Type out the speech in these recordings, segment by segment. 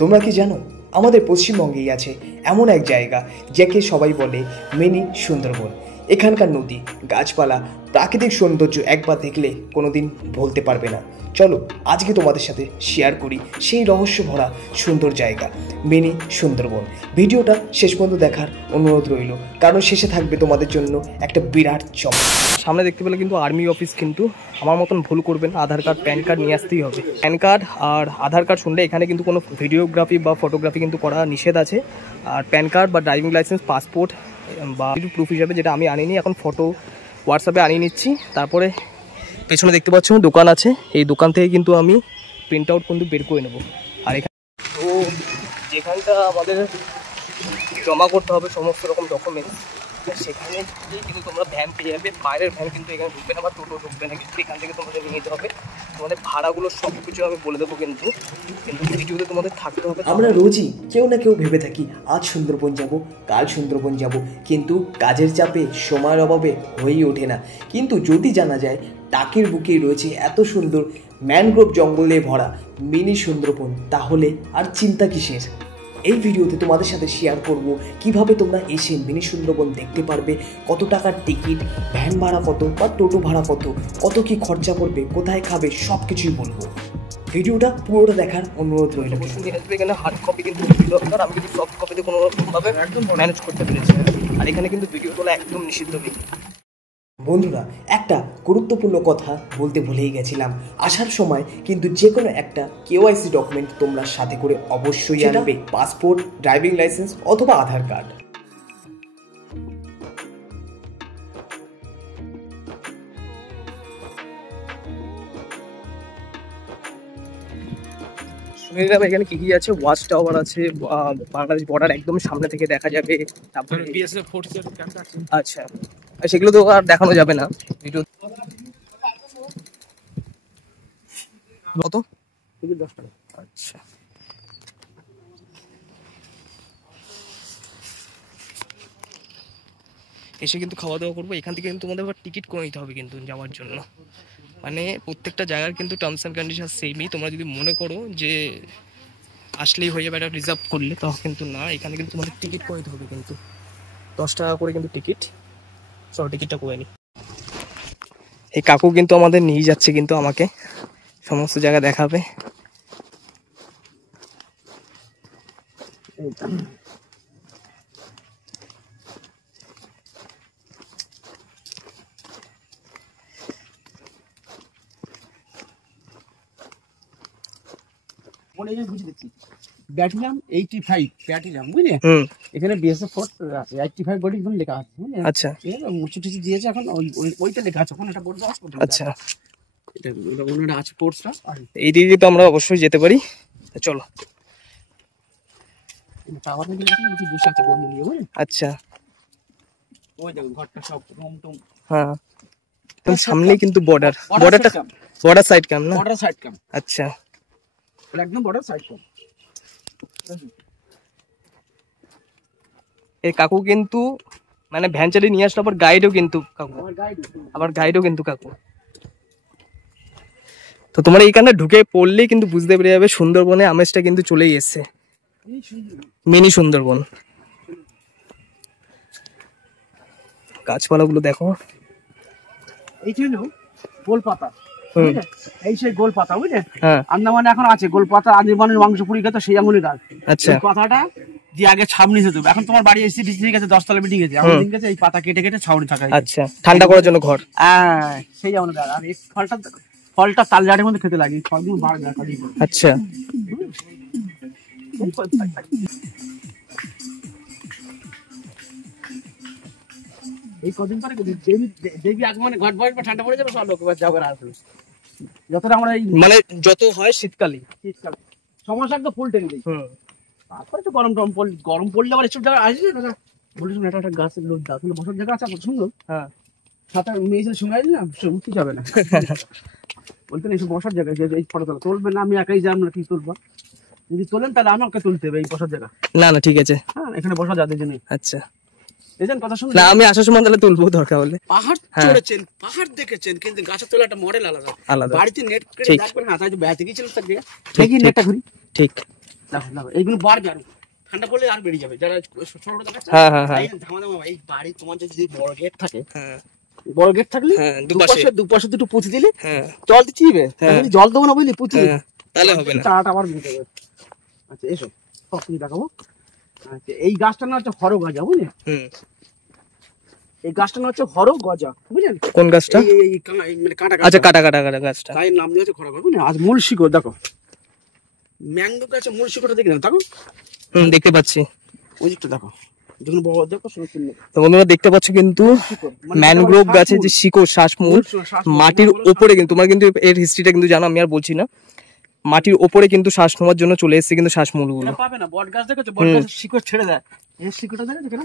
তোমরা কি জানো আমাদের পশ্চিমবঙ্গেই আছে এমন এক জায়গা যাকে সবাই বলে মিনি সুন্দরবন। এখানকার নদী, গাছপালা, প্রাকৃতিক সৌন্দর্য একবার দেখলে কোনোদিন ভুলতে পারবে না। চলো আজকে তোমাদের সাথে শেয়ার করি সেই রহস্য ভরা সুন্দর জায়গা মিনি সুন্দরবন। ভিডিওটা শেষ পর্যন্ত দেখার অনুরোধ রইল, কারণ শেষে থাকবে তোমাদের জন্য একটা বিরাট চমক। সামনে দেখতে পেলে কিন্তু আর্মি অফিস, কিন্তু আমার মতন ভুল করবেন, আধার কার্ড প্যান কার্ড নিয়ে আসতেই হবে। প্যান কার্ড আর আধার কার্ড শুনলে এখানে কিন্তু কোনো ভিডিওগ্রাফি বা ফটোগ্রাফি কিন্তু করা নিষেধ আছে। আর প্যান কার্ড বা ড্রাইভিং লাইসেন্স, পাসপোর্ট বা প্রুফ হিসাবে, যেটা আমি আনিনি, এখন ফটো হোয়াটসঅ্যাপে আনিয়ে নিচ্ছি। তারপরে পেছনে দেখতে পাচ্ছ দোকান আছে, এই দোকান থেকে কিন্তু আমি প্রিন্ট আউট কিন্তু বের করে নেবো। আর এখানে তো যেখানটা আমাদের জমা করতে হবে সমস্ত রকম ডকুমেন্টস, সেখানে কিন্তু তোমরা ভ্যান পেয়ে যাবে। বাইরের ভ্যান কিন্তু এখানে ঢুকবে না বা টোটো ঢুকবে না, কিন্তু এখান থেকে তোমাদের নিয়ে যেতে হবে। তোমাদের ভাড়াগুলো সব কিছু আমি বলে দেবো, কিন্তু ভিডিওতে তোমাদের থাকতে হবে। আমরা রোজই কেউ না কেউ ভেবে থাকি আজ সুন্দরবন যাব, কাল সুন্দরবন যাব, কিন্তু কাজের চাপে সময়ের অভাবে হয়েই ওঠে না। কিন্তু যদি জানা যায় টাকির বুকেই রয়েছে এত সুন্দর ম্যানগ্রোভ জঙ্গলে ভরা মিনি সুন্দরবন, তাহলে আর চিন্তা কিসের। এই ভিডিওতে তোমাদের সাথে শেয়ার করব কিভাবে তোমরা এসে মিনি সুন্দরবন দেখতে পারবে, কত টাকার টিকিট, ভ্যান ভাড়া কত বা টোটো ভাড়া কত, কত কি খরচা পড়বে, কোথায় খাবে, সব কিছুই বলবো। ভিডিওটা পুরোটা দেখার অনুরোধ রইল। এখানে হার্ড কপি কিন্তু দরকার, আমি কিন্তু সফট কপিতে কোনো রকমভাবে ম্যানেজ করতে পেরেছি। আর এখানে কিন্তু ভিডিও তোলা একদম নিষিদ্ধ। বন্ধুরা, একটা গুরুত্বপূর্ণ কথা বলতে ভুলেই গেছিলাম, আসার সময় কিন্তু যে কোনো একটা কেওয়াইসি ডকুমেন্ট তোমরা সাথে করে অবশ্যই আনবে। পাসপোর্ট, ড্রাইভিং লাইসেন্স অথবা আধার কার্ড। এখানে কি কি আছে? ওয়াচ টাওয়ার আছে, বাংলাদেশ বর্ডার একদম সামনে থেকে দেখা যাবে। তারপরে আচ্ছা, সেগুলো তো আর দেখানো যাবে না ভিডিও। কত? 10 টাকা। আচ্ছা, এসে কিন্তু খাওয়া দাওয়া করবো। এখান থেকে কিন্তু তোমাদের আবার টিকিট করে নিতে হবে কিন্তু যাওয়ার জন্য। মানে প্রত্যেকটা জায়গার কিন্তু টার্মস অ্যান্ড কন্ডিশন সেমই। তোমরা যদি মনে করো যে আসলেই হয়ে যাবে এটা রিজার্ভ করলে, তখন কিন্তু না, এখানে কিন্তু তোমাদের টিকিট করে নিতে হবে। কিন্তু 10 টাকা করে কিন্তু টিকিট। চলো টিকিটটা করে নিই। এই কাকু কিন্তু আমাদের নিয়ে যাচ্ছে, কিন্তু আমাকে সমস্ত জায়গা দেখাবে। ব্যাটিলাম 85 ব্যাটিলাম, বুঝলে? এখানে বিএসএফ ফোর্স আছে, 85 বডি এখানে লেখা আছে, বুঝলে? আচ্ছা, মুচি টুচি দিয়েছে, এখন ওইটা লেখা আছে, ওখানে একটা বোর্ড আছে। আচ্ছা, এটা ওনারা আছে ফোর্সটা। এই দিকে তো আমরা অবশ্যই যেতে পারি। চলো। টাওয়ার থেকে কিছু বসে আছে বন্ধু নিয়ে, বুঝলে? আচ্ছা, ওই দেখো ঘরটা সব রুম টুম। হ্যাঁ, তো সামনেই কিন্তু বর্ডার সাইড ক্যাম্প না? Border side camp. আচ্ছা, একদম বর্ডার সাইড ক্যাম্প। এই কাকু কিন্তু মানে ভ্যান চালিয়ে নিয়ে আসলো, আবার গাইডও কিন্তু কাকু, কাকু। তো তোমরা এইখানে ঢুকে পড়লেই কিন্তু বুঝতে পেরে যাবে সুন্দরবনে আমেজটা কিন্তু চলেই এসছে। মিনি সুন্দরবন। গাছপালাগুলো দেখো। এই ছিল গোলপাতা, এই সেই গোলপাতা, বুঝলে? হ্যাঁ, আন্দামানে এখন আছে গোলপাতা, আন্দামানের মাংস পুরি খেতে সেই আঙুলি গাছ। আচ্ছা, পাতাটা দিয়ে আগে ছাউনি হতো, এখন তোমার বাড়ি এসে ঠিক আছে 10 তলা বিল্ডিং গেছে, আমাদের গেছে এই পাতা কেটে কেটে ছাউনি থাকা। আচ্ছা, ঠান্ডা করার জন্য ঘর। হ্যাঁ, সেই আঙুলি গাছ। আর এই ফলটা তালজাটের মধ্যে খেতে লাগে, ফলগুলো বার গাছ। আচ্ছা, এই কদিন পরে দেবী আগমনে ঘট বসবে, ঠান্ডা পড়ে যাবে, সব লোক যাবে আসবে। যতটা আমরা এই মানে যত হয় শীতকালে সমস্যা তো ফুল টেনে দিই। তারপরে তো গরম পড়লে আবার এসব জায়গা আসবে না। বলিস না, একটা গাছের লোক গাছ বসার জায়গা আছে সুন্দর। হ্যাঁ, সাঁতার মেয়ে শুনে দিলাম, উঠতে যাবে না। বলতেন এইসব বসার জায়গা, এই ফটো তোলা তুলবে না, আমি একাই যাবো না, কি তুলবো? যদি তোলেন তাহলে আমাকে তুলতে হবে এই বসার জায়গা। না না, ঠিক আছে। হ্যাঁ, এখানে বসা যাদের জন্য। আচ্ছা, কথা শুনুন, না আমি আসার সময় তাহলে তুলবো দরকার হলে। পাহাড় চড়েছেন, পাহাড় দেখেছেন, কিন্তু গাছের তোলা একটা মডেল আলাদা। বাড়িতে নেট করে দেখবেন না, তাই তো বেড়াতে গিয়েছিলাম, তার দিকে দেখি নেটটা ঘুরি। ঠিক, দেখো দেখো এইগুলো বাড়বে, আর ঠান্ডা পড়লে আর বেরিয়ে যাবে। যারা ছোট ছোট দেখাচ্ছে এই বাড়ি তোমার যদি বড় গেট থাকে, বড় গেট থাকলে দুপাশে দুটো পুঁতি দিলে জল দিচ্ছিবে, জল দেবো না বুঝলি, পুঁতি তাহলে হবে না, চারাটা আবার বেরিয়ে যাবে। আচ্ছা এসো সব কিছু দেখাবো। আচ্ছা এই গাছটা না হচ্ছে হর গজা, বুঝলি? এই গাছটা না হচ্ছে হর গজা, বুঝলেন? কোন গাছটা? মানে কাটা, আচ্ছা কাটা কাটা কাটা গাছটা, তাই নাম দিয়েছে হর গজা, বুঝলি? আজ মূল শিকড় দেখো, ম্যাঙ্গো গাছের মূল শিকড়টা দেখি না, দেখো। দেখতে পাচ্ছি, ওই দিকটা দেখো, যখন বড় দেখো তো বন্ধুরা দেখতে পাচ্ছ কিন্তু ম্যানগ্রোভ গাছের যে শিকড়, শ্বাসমূল মাটির ওপরে, কিন্তু তোমরা কিন্তু এর হিস্ট্রিটা কিন্তু জানো, আমি আর বলছি না। মাটির ওপরে কিন্তু শ্বাস নেওয়ার জন্য চলে এসেছে কিন্তু শ্বাসমূল গুলো। পাবে না, বট গাছ দেখেছো, বট গাছের শিকড় ছেড়ে দেয়, এই শিকড়টা দেখেছো কেন?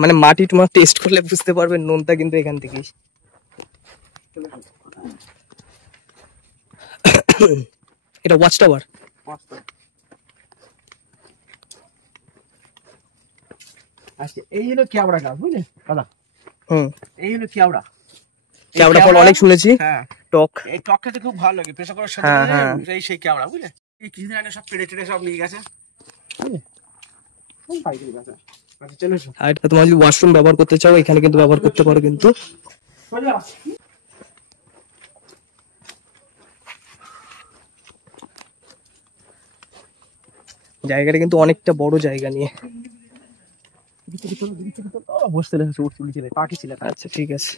মানে মাটি তোমার টেস্ট করলে বুঝতে পারবে নোনতা কিন্তু এখান থেকেই। এটা ওয়াচ টাওয়ার। আচ্ছা এই হলো কেওড়া গাছ, বুঝলে দাদা? এই হলো কেওড়া। কেওড়া ফল অনেক শুনেছি, টক, এই টক খেতে খুব ভালো লাগে, প্রেসার করার সাথে এই সেই কেওড়া, বুঝলে? এই কিছুদিন আগে সব পেড়ে টেড়ে সব নিয়ে গেছে, বুঝলে? আচ্ছা চলে এসো। আর তোমরা যদি ওয়াশরুম ব্যবহার করতে চাও এখানে কিন্তু ব্যবহার করতে পারো কিন্তু। জায়গাটা কিন্তু অনেকটা বড় জায়গা নিয়ে। আচ্ছা ঠিক আছে,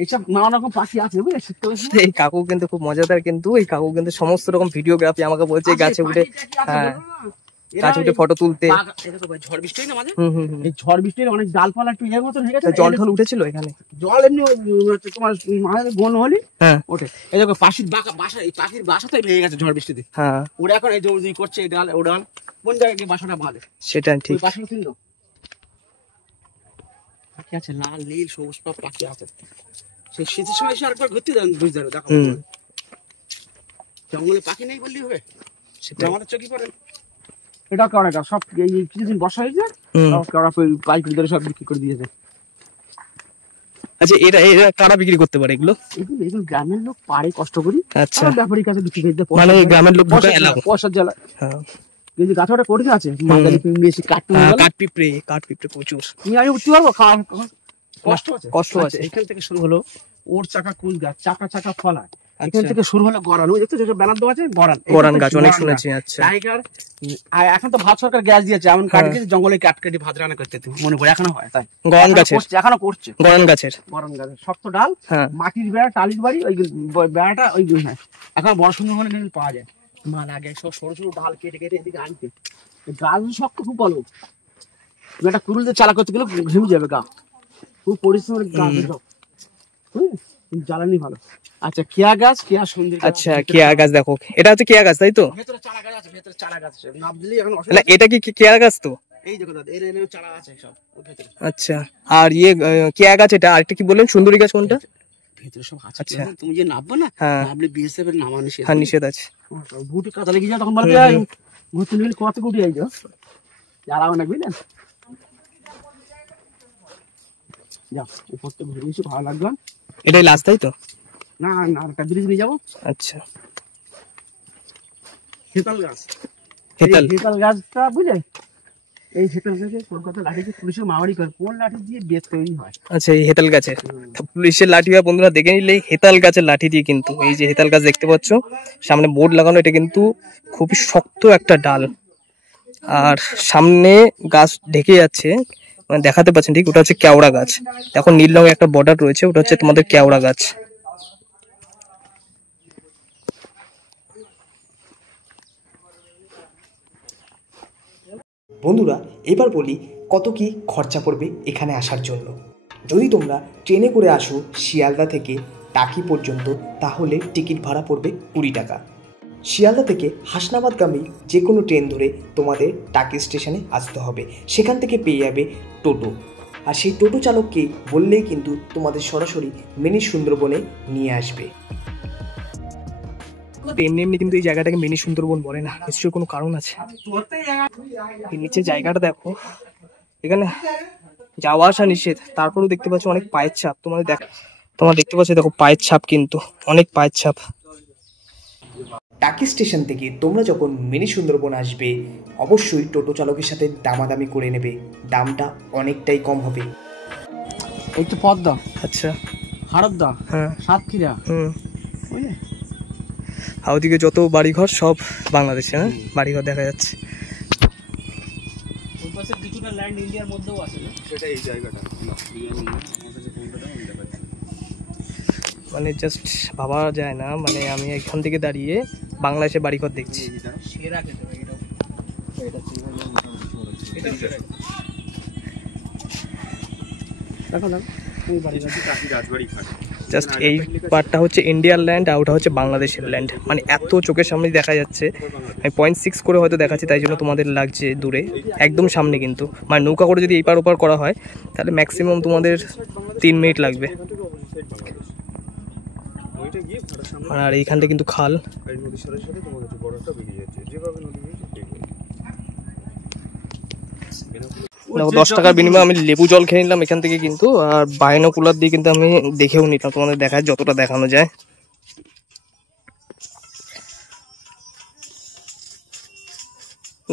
এইসব নানা রকম পাখি আছে, বুঝলে? এই কাকু কিন্তু খুব মজাদার, কিন্তু এই কাকু কিন্তু সমস্ত রকম ভিডিওগ্রাফি আমাকে বলছে গাছে উঠে, গাছে উঠে ফটো তুলতে। ঝড় বৃষ্টি হয় না মাঝে, এই ঝড় বৃষ্টি অনেক ডালপালা একটু ইয়ে মতন হয়ে গেছে, জল ঢল উঠেছিল এখানে, জল এমনি তোমার মাঝে গন হলি ওঠে। এই দেখো পাখির বাসা, এই পাখির বাসাটাই ভেঙে গেছে ঝড় বৃষ্টিতে। ওরা এখন এই জমি করছে, এই ডাল ও ডাল, কোন জায়গায় গিয়ে বাসাটা ভালো, সেটা ঠিক। বাসাটা ছিল পাখি আছে, লাল নীল সবুজ পাখি আছে। সেই শীতের সময় এসে আরেকবার ঘুরতে যান, বুঝতে পারো। দেখো জঙ্গলে পাখি নেই বললেই হবে, সেটা আমাদের চোখে পড়ে। এটা কেওড়া গাছ, সব এই কিছুদিন বর্ষা হয়েছে, কেওড়া পাইকারি দরে সব বিক্রি করে দিয়েছে। আচ্ছা এরা কারা বিক্রি করতে পারে এগুলো? এগুলো গ্রামের লোক পারে কষ্ট করি, আচ্ছা ব্যাপারীর কাছে বিক্রি করতে, মানে গ্রামের লোক পয়সার জ্বালা। কিন্তু গাছটা করে আছে, কাঠপিঁপড়ে প্রচুর। তুমি আমি উঠতে পারবো, খাওয়া কষ্ট আছে। এখান থেকে শুরু হলো ওর চাকা কুল গাছ, চাকা চাকা ফল হয়। এখান থেকে শুরু হলো গরান, ওই দেখছো যে ব্যানার দেওয়া আছে, গরান গাছ অনেক শুনেছি। আচ্ছা টাইগার, এখন তো ভারত সরকার গ্যাস দিয়েছে, এমন কাটি দিয়েছে, জঙ্গলে কাট কাটি ভাত রান্না করতে মনে পড়ে, এখনো হয়। তাই গরান গাছের এখনো করছে, গরান গাছের শক্ত ডাল, মাটির বেড়া, টালির বাড়ি, ওই বেড়াটা ওই এখন বড় সুন্দর মানে পাওয়া যায়। মা লাগে সব সরু সরু ডাল কেটে কেটে এদিকে আনতে, গাছ শক্ত খুব ভালো। একটা কুরুল দিয়ে চালা করতে গেলে ঘেমে যাবে গা, খুব পরিশ্রমের গাছ, জ্বালানি ভালো। আচ্ছা কেয়া গাছ, কেয়া সুন্দর। আচ্ছা কেয়া গাছ দেখো, এটা হচ্ছে কেয়া গাছ তাই তো? ভেতরে চারা গাছ আছে, ভেতরে চারা গাছ আছে, নাম দিলেই এখন না, এটা কি কেয়া গাছ তো? এই দেখো দাদা, এর চারা আছে সব ভেতরে। আচ্ছা আর ইয়ে কেয়া গাছ, এটা আরেকটা কি বললেন, সুন্দরী গাছ কোনটা? ভেতরে সব আছে। আচ্ছা তুমি যে নামবে না, নামলে বিএসএফ এর নামা নিষেধ, নিষেধ আছে। গুটি কাটা লেগে যায়, তখন বলবে ঘুরতে নিলে কত গুটি আইছো, যারা অনেক, বুঝলেন? যাও উপর থেকে ঘুরে এসে ভালো লাগবে। এটাই লাস্ট তাই তো? না না, আরেকটা ব্রিজ নিয়ে যাবো। আচ্ছা হেতাল গাছ, হেতাল গাছটা বুঝলে, এই হেতাল গাছে কলকাতা লাঠি দিয়ে পুলিশের মাওয়ারি করে, কোন লাঠি দিয়ে বেত তৈরি হয়। আচ্ছা এই হেতাল গাছের পুলিশের লাঠি হয় বন্ধুরা, দেখে নিলে হেতাল গাছের লাঠি দিয়ে কিন্তু। এই যে হেতাল গাছ দেখতে পাচ্ছ সামনে বোর্ড লাগানো, এটা কিন্তু খুবই শক্ত একটা ডাল, আর সামনে গাছ ঢেকে যাচ্ছে, মানে দেখাতে পাচ্ছেন ঠিক, ওটা হচ্ছে কেওড়া গাছ। এখন নীল রঙের একটা বর্ডার রয়েছে, ওটা হচ্ছে তোমাদের কেওড়া গাছ। বন্ধুরা এবার বলি কত কি খরচা পড়বে এখানে আসার জন্য। যদি তোমরা ট্রেনে করে আসো শিয়ালদা থেকে টাকি পর্যন্ত, তাহলে টিকিট ভাড়া পড়বে 20 টাকা। শিয়ালদা থেকে হাসনাবাদগামী যে কোনো ট্রেন ধরে তোমাদের টাকি স্টেশনে আসতে হবে, সেখান থেকে পেয়ে যাবে টোটো, আর সেই টোটো চালককে বললেই কিন্তু তোমাদের সরাসরি মিনি সুন্দরবনে নিয়ে আসবে। এমনি এমনি কিন্তু এই জায়গাটাকে মিনি সুন্দরবন বলে না, নিশ্চয়ই কোনো কারণ আছে। এই নিচে জায়গাটা দেখো, এখানে যাওয়া আসা নিষেধ, তারপরেও দেখতে পাচ্ছ অনেক পায়ের ছাপ। তোমরা দেখতে পাচ্ছ, দেখো পায়ের ছাপ, কিন্তু অনেক পায়ের ছাপ। টাকি স্টেশন থেকে তোমরা যখন মিনি সুন্দরবন আসবে অবশ্যই টোটো চালকের সাথে দামাদামি করে নেবে, দামটা অনেকটাই কম হবে। এই তো পদ্মা, আচ্ছা হাড়দা, হ্যাঁ সাতক্ষীরা, বুঝলে আর ওদিকে যত বাড়িঘর সব বাংলাদেশে, হ্যাঁ বাড়িঘর দেখা যাচ্ছে। ওই পাশে কিছুটা ল্যান্ড ইন্ডিয়ার মধ্যেও আছে, সেটা এই জায়গাটা মানে জাস্ট ভাবা যায় না, মানে আমি এখান থেকে দাঁড়িয়ে বাংলাদেশে বাড়িঘর দেখছি। সেরা খেতে হবে এটা, দেখো না ওই বাড়িটা কাকি রাজবাড়ি ঘাট। জাস্ট এই পার্টটা হচ্ছে ইন্ডিয়ার ল্যান্ড আর ওটা হচ্ছে বাংলাদেশের ল্যান্ড, মানে এত চোখের সামনে দেখা যাচ্ছে। আমি 0.6 করে হয়তো দেখাচ্ছি, তাই জন্য তোমাদের লাগছে দূরে, একদম সামনে কিন্তু। মানে নৌকা করে যদি এই পার ওপার করা হয় তাহলে ম্যাক্সিমাম তোমাদের 3 মিনিট লাগবে। আর এইখানটা কিন্তু খাল। দেখো 10 টাকার বিনিময়ে আমি লেবু জল খেয়ে নিলাম এখান থেকে কিন্তু, আর বাইনোকুলার দিয়ে কিন্তু আমি দেখেও নিলাম, তোমাদের দেখায় যতটা দেখানো যায়।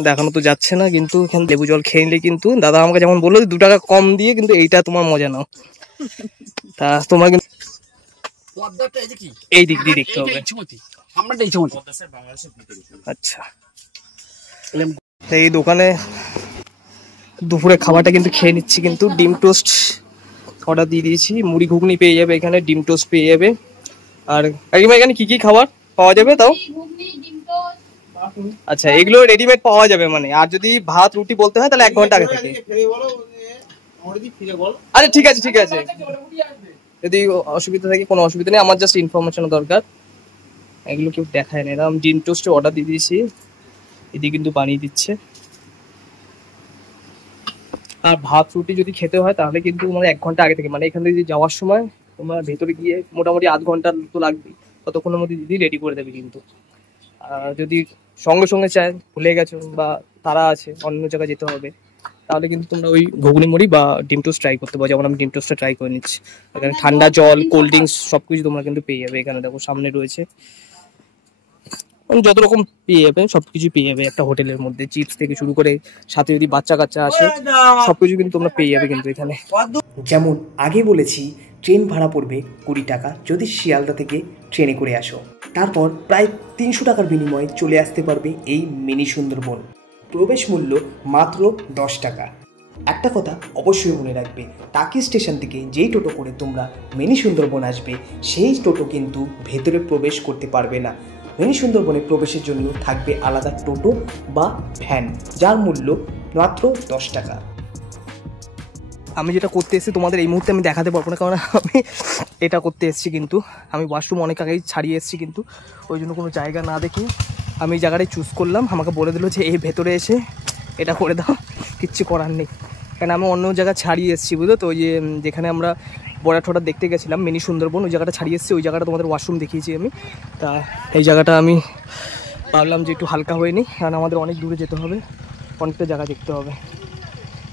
দেখানো তো যাচ্ছে না, কিন্তু এখানে লেবু জল খেয়ে নিলে কিন্তু দাদা আমাকে যেমন বললো 2 টাকা কম দিয়ে কিন্তু এইটা তোমার মজা নাও। তা তোমার কিন্তু এই দিক দিয়ে দেখতে হবে। আচ্ছা, এই দোকানে দুপুরে খাবারটা কিন্তু খেয়ে নিচ্ছি, কিন্তু ডিম টোস্ট অর্ডার দিয়ে দিয়েছি। মুড়ি ঘুগনি পেয়ে যাবে এখানে, ডিম টোস্ট পেয়ে যাবে। আর এখানে কি কি খাবার পাওয়া যাবে তাও? আচ্ছা, এগুলো রেডিমেড পাওয়া যাবে মানে, আর যদি ভাত রুটি বলতে হয় তাহলে 1 ঘন্টা আগে থেকে। আচ্ছা ঠিক আছে ঠিক আছে, যদি অসুবিধা থাকে কোনো অসুবিধা নেই, আমার জাস্ট ইনফরমেশন দরকার। এগুলো কেউ দেখায় না। এরকম ডিম টোস্ট অর্ডার দিয়ে দিয়েছি, এদিকে কিন্তু বানিয়ে দিচ্ছে। আর ভাত রুটি যদি খেতে হয় তাহলে কিন্তু মানে 1 ঘন্টা আগে থেকে, মানে এখান থেকে যাওয়ার সময় তোমার ভেতরে গিয়ে মোটামুটি আধ ঘন্টা তো লাগবেই, ততক্ষণের মধ্যে দিদি রেডি করে দেবে কিন্তু। আর যদি সঙ্গে সঙ্গে চায়, ভুলে গেছো বা তারা আছে অন্য জায়গায় যেতে হবে, তাহলে কিন্তু তোমরা ওই ঘুগনি মুড়ি বা ডিম টোস্ট ট্রাই করতে পারো। যেমন আমি ডিম টোস্টটা ট্রাই করে নিচ্ছি। এখানে ঠান্ডা জল, কোল্ড ড্রিঙ্কস সবকিছু তোমরা কিন্তু পেয়ে যাবে এখানে। দেখো সামনে রয়েছে যত রকম পেয়ে যাবে, সবকিছু পেয়ে যাবে একটা হোটেলের মধ্যে। চিপস থেকে শুরু করে, সাথে যদি বাচ্চা কাচ্চা আসে সবকিছু কিন্তু তোমরা পেয়ে যাবে কিন্তু এখানে। যেমন আগে বলেছি, ট্রেন ভাড়া পড়বে 20 টাকা যদি শিয়ালদা থেকে ট্রেনে করে আসো। তারপর প্রায় 300 টাকার বিনিময়ে চলে আসতে পারবে এই মিনি সুন্দরবন। প্রবেশ মূল্য মাত্র 10 টাকা। একটা কথা অবশ্যই মনে রাখবে, টাকি স্টেশন থেকে যেই টোটো করে তোমরা মিনি সুন্দরবন আসবে সেই টোটো কিন্তু ভেতরে প্রবেশ করতে পারবে না। মিনি সুন্দরবনে প্রবেশের জন্য থাকবে আলাদা টোটো বা ভ্যান, যার মূল্য মাত্র 10 টাকা। আমি যেটা করতে এসেছি তোমাদের এই মুহূর্তে আমি দেখাতে পারবো না, কারণ আমি এটা করতে এসেছি, কিন্তু আমি ওয়াশরুম অনেক আগেই ছাড়িয়ে এসেছি, কিন্তু ওই জন্য কোনো জায়গা না দেখে আমি এই জায়গাটাই চুজ করলাম। আমাকে বলে দিল যে এই ভেতরে এসে এটা করে দাও, কিচ্ছু করার নেই, কারণ আমি অন্য জায়গা ছাড়িয়ে এসেছি বুঝলো তো। ওই যে যেখানে আমরা বর্ডার ঠোডার দেখতে গেছিলাম মিনি সুন্দরবন, ওই জায়গাটা ছাড়িয়ে এসেছি, ওই জায়গাটা তোমাদের ওয়াশরুম দেখিয়েছি আমি। তা এই জায়গাটা আমি ভাবলাম যে একটু হালকা হয়ে নিই, কারণ আমাদের অনেক দূরে যেতে হবে, অনেকটা জায়গা দেখতে হবে,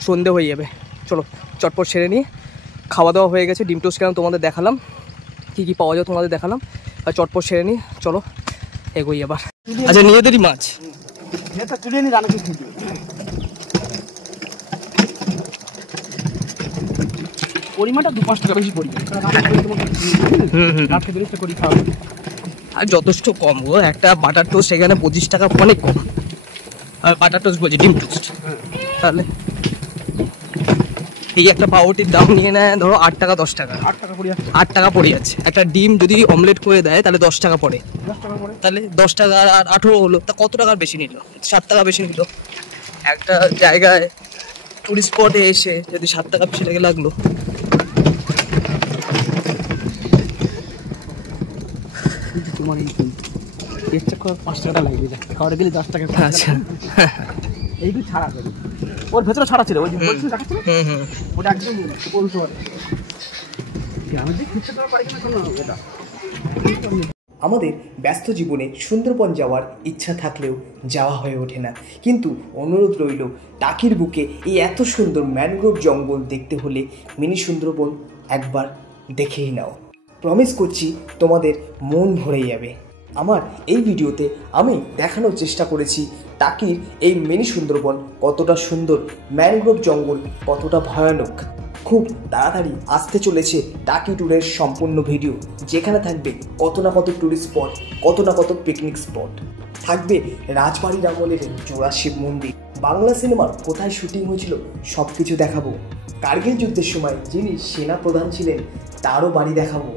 সন্ধে হয়ে যাবে। চলো চটপট সেরে নিয়ে, খাওয়া দাওয়া হয়ে গেছে, ডিম টোস্ট কেন তোমাদের দেখালাম, কী কী পাওয়া যায় তোমাদের দেখালাম, আর চটপট সেরে নিই, চলো এগোই এবার। আচ্ছা নিয়ে দেরি মাছ পরিমাণটা 2-5 টাকা বেশি পড়বে, আর যথেষ্ট কম গো। একটা বাটার টোস্ট এখানে 25 টাকা, অনেক কম। আর বাটার টোস্ট বলছি, ডিম টোস্ট। তাহলে এই একটা পাউরুটির দাম নিয়ে নেয় ধরো 8 টাকা 10 টাকা, 8 টাকা পড়ে যাচ্ছে। একটা ডিম যদি অমলেট করে দেয় তাহলে 10 টাকা পড়ে, তাহলে 10 টাকা আর 18 হলো, তা কত টাকার বেশি নিল? 7 টাকা বেশি নিল। একটা জায়গায় টুরিস্ট স্পটে এসে যদি 7 টাকা বেশি লেগে লাগলো। তোমার এই 5 টাকা লাগবে, খাওয়ার গেলে 10 টাকা। আচ্ছা এইগুলো ছাড়া করে ওর ভেতরে ছাড়া ছিল, ওই যে বলছিল দেখাচ্ছিল, ওটা একদম বলতে পারে আমি যে খেতে তো পারি না কোনো। এটা আমাদের ব্যস্ত জীবনে সুন্দরবন যাওয়ার ইচ্ছা থাকলেও যাওয়া হয়ে ওঠে না, কিন্তু অনুরোধ রইল টাকির বুকে এই এত সুন্দর ম্যানগ্রোভ জঙ্গল দেখতে হলে মিনি সুন্দরবন একবার দেখেই নাও। প্রমিস করছি তোমাদের মন ভরে যাবে। আমার এই ভিডিওতে আমি দেখানোর চেষ্টা করেছি টাকির এই মিনি সুন্দরবন কতটা সুন্দর, ম্যানগ্রোভ জঙ্গল কতটা ভয়ানক। খুব তাড়াতাড়ি আসতে চলেছে টাকি ট্যুরের সম্পূর্ণ ভিডিও, যেখানে থাকবে কত না কত ট্যুরিস্ট স্পট, কত না কত পিকনিক স্পট, থাকবে রাজবাড়ির আমলের জোড়া শিব মন্দির, বাংলা সিনেমার কোথায় শুটিং হয়েছিল সব কিছু দেখাবো, কার্গিল যুদ্ধের সময় যিনি সেনা প্রধান ছিলেন তারও বাড়ি দেখাবো।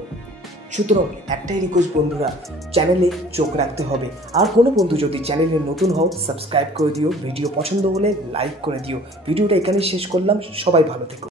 সুতরাং একটাই রিকোয়েস্ট বন্ধুরা, চ্যানেলে চোখ রাখতে হবে। আর কোনো বন্ধু যদি চ্যানেলে নতুন হও সাবস্ক্রাইব করে দিও, ভিডিও পছন্দ হলে লাইক করে দিও। ভিডিওটা এখানেই শেষ করলাম, সবাই ভালো থেকো।